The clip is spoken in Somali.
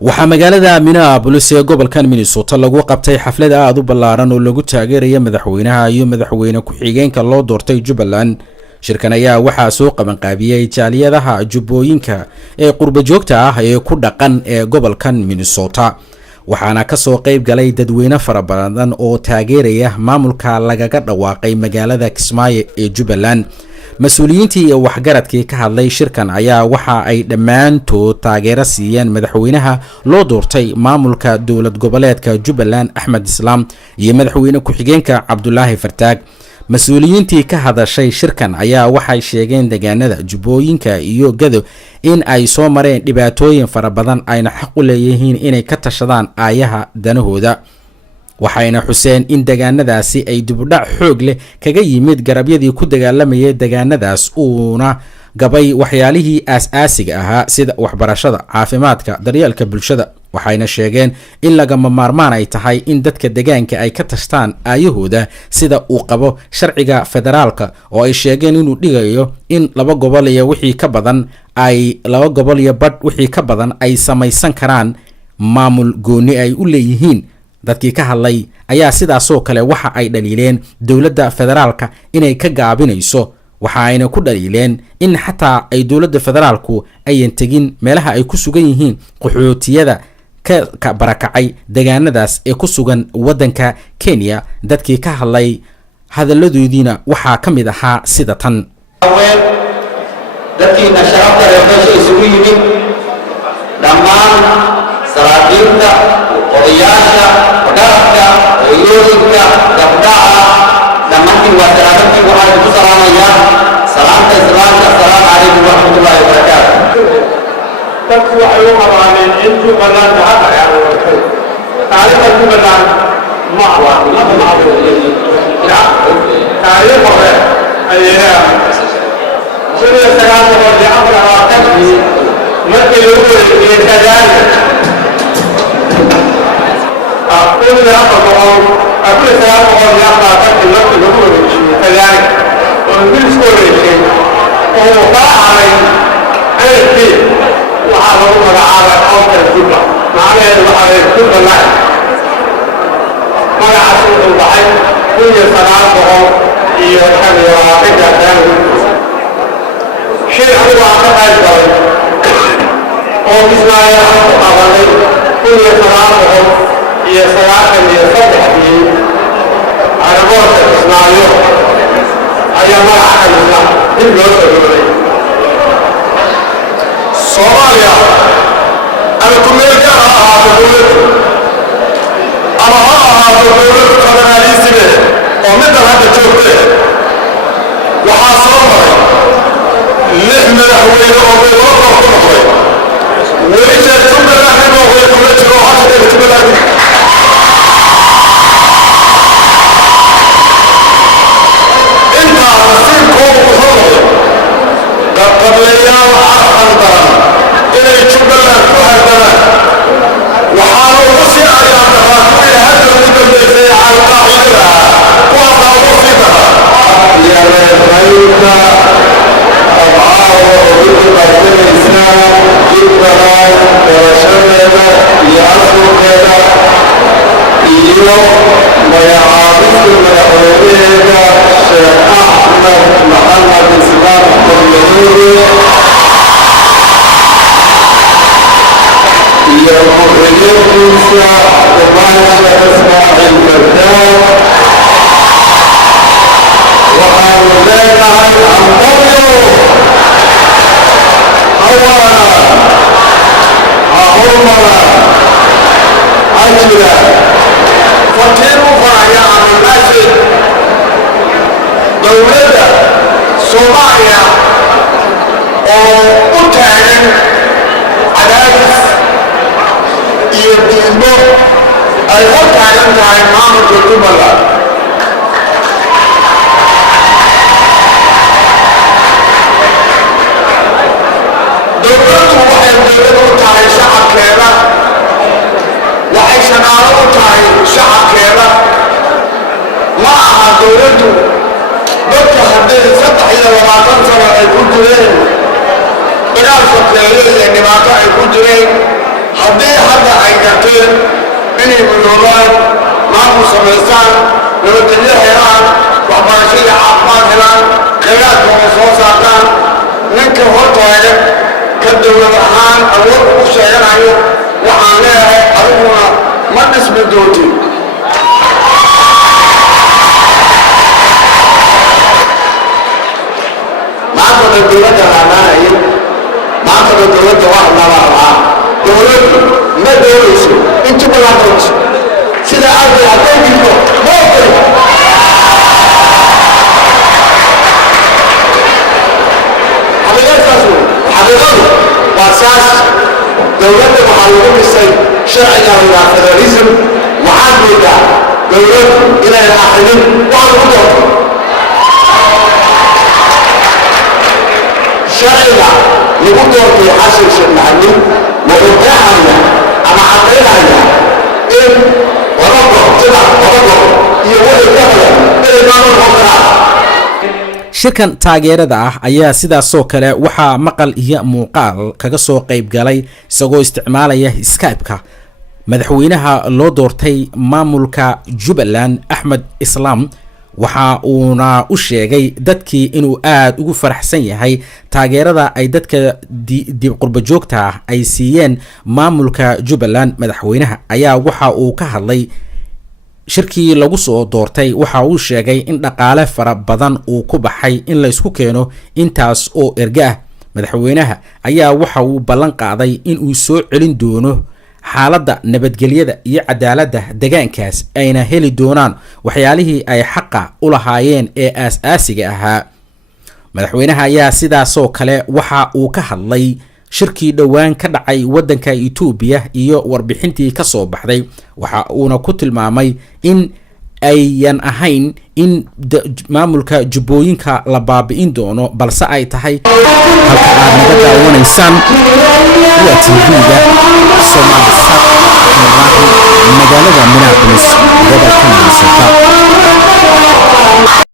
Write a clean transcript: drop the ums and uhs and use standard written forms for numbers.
waxaa magaalada Minneapolis ee gobolkan Minnesota lagu qabtay xaflad aad u ballaaran oo lagu taageerayo madaxweynaha iyo madaxweyne ku-xigeenka loo doortay Jubbaland. shirkan ayaa waxaa soo qaban qaabiyay jaaliyadaha jubbooyinka ee qurba joogta ah ee ku dhaqan ee gobolkan Minnesota, waxaana ka soo qayb galay dadweyne fara badan oo taageeraya maamulka lagaga dhawaaqay magaalada Kismaayo ee Jubbaland. mas-uuliyiintii iyo waxgaradkii ka hadlay shirkan ayaa waxa ay dhammaantood taageero siiyeen madaxweynaha loo doortay maamulka dowlad goboleedka Jubbaland Axmed Islaam iyo madaxweyne ku-xigeenka Cabdulaahi Fartaag. mas-uuliyiintii ka hadashay shirkan ayaa waxay sheegeen deegaanada jubbooyinka iyo Gado in ay soo mareen dhibaatooyin fara badan ayna xaq u leeyihiin inay ka tashadaan aayaha danahooda, waxayna xuseen in deegaanadaasi ay dibudhac xoog leh kaga yimid garabyadii ku dagaalamayay deegaanadaas uuna gabay waxyaalihii aas-aasiga ahaa sida waxbarashada, caafimaadka, daryeelka bulshada. waxayna sheegeen in lagama maarmaan ay tahay in dadka deegaanka ay ka tashtaan aayahooda sida uu qabo sharciga federaalka oo ay sheegeen inuu dhigayo in laba gobol iyo badh wixii ka badan ay samaysan karaan maamul gooni ay u leeyihiin. dadkii ka hadlay ayaa sidaasoo kale waxa ay dhaliileen dowladda federaalka inay ka gaabinayso, waxa ayna ku dhaliileen in xataa ay dowladda federaalku ayan tegin meelaha ay ku sugan yihiin qaxootiyada ka barakacay deegaanadaas ee ku sugan waddanka Kenya. dadkii ka hadlay hadalladoodiina waxaa ka mid ahaa sida tan: dadkiina sharafta leh meesha isugu yimid, dhammaan salaadiinta, odayaasha, wadhaafka, hooyooyinka, gabdhaha, dhammaantiin waa salaamadii. waxaan ku salaamayaa salaamta islaamka. assalaamu calaykum waraxmatullaahi wabarakaatu. dadku waxay u qabaaneen in Jubbaland hadda ay abuurtay taariikhda Jubbaland ma aha taariikh hore ayay sida sagaal markii lagu wareegay Kadaani waxaa lagu magacaabay qowmka Jubba, macnaheedu waxaa weeye Jubbaland. magacaas wuxuu baxay 1925 shir anigu aan ka qayb galay oo Kismaayo aan ku qabanay 1993 aeroboortka Kismaayo ayaa magaca kamida dib loo soo dhoolay. Soomaaliya ama kumeel gaar ha ahaato dowladdu ama ha ahaato dowladdu federaalisme oo middan hadda joogtee, waxaa soo maray 6 madaxweyne oo gobolka ku noqday. weli jeer Jubbaland inuu way kula jiro hadda Jubbaland intaa nasiibkoodu wuxuu noqday qabqablayaal carqan daran inay Jubbaland ku hardanaan. waxaana ugu sii ayaan daraa kuwii hadda ugu dambeysay alqaacidada kuwaasaa ugu sii daraa yareerayka abcaawa oo ugu qaybinaysa Jubbaland doorashadeeda iyo asalkeeda iyo magacaabista madaxweynaheeda Sheekh Axmed Maxamed Islaam Qoryoole iyo ku-xigeenkiisa Qubaasha Ismaaciil Fartaag. waxaanu leenahay hambalyo, hawana, ha hormara, ha jira. fartiin u faraya ama message dowladda Soomaaliya oo u taagan cadaadis iyo diidmo ay hor taagan tahay maamulka Jubbaland. dowladdu waxay dowlad u tahay shacabkeeda, waxay shaqaalo u tahay shacabkeeda. ma aha dowladdu dadka hadday 23 sano ay ku jireen dagaal sokeeye iyo dhibaato ay ku jireen, haddii garteen inay midoobaan maamul samaystaan nabadgelyo helaan waxbarasho iyo caafimaad helaan khayraadkooda soo saartaan ninka hortaaga ka dowlad ahaan awood ugu sheeganayo waxaan leeyahay adiguna ma dhismi doontin maanta dowladda raamaanaya maanta dowladda wax laba rabaa dowladdu ma doonayso intu badan doonto sida arday hadday jirto ma ogoli xaqiiqadu waa saas dowladda waxaa lagu dhisay sharciga la federalism waxaad moodaa dowladdu inay aqrinin wax lagu doonto sharciga lagu doortay xasan sheekh maxamuud wuxuu qeexaya ama caddaynaya in laba goor iyo wixii ka badan inay maamul noqon karaan shirkan taageerada ah ayaa sidaasoo kale waxaa maqal iyo muuqaal kaga soo qayb galay isagoo isticmaalaya Skype-ka madaxweynaha loo doortay maamulka Jubbaland Axmed Islaam waxa uuna u sheegay dadkii inuu aad ugu faraxsan yahay taageerada ay dadka dib qurba joogta ah ay siiyeen maamulka Jubbaland madaxweynaha ayaa waxa uu ka hadlay shirkii lagu soo doortay waxa uu sheegay in dhaqaale fara badan uu ku baxay in la isku keeno intaas oo erga ah madaxweynaha ayaa waxa uu ballan qaaday in uu soo celin doono xaaladda nabadgelyada iyo cadaaladda deegaankaas ayna heli doonaan waxyaalihii ay xaqa u lahaayeen ee aas-aasiga ahaa madaxweynaha ayaa sidaasoo kale waxa uu ka hadlay shirkii dhowaan ka dhacay waddanka Itoobiya iyo warbixintii ka soo baxday waxa uuna ku tilmaamay in ayan ahayn in maamulka jubbooyinka la baabi'in doono balse ay tahay halka aad naga daawanaysaan waa TV-ga Soomaaliya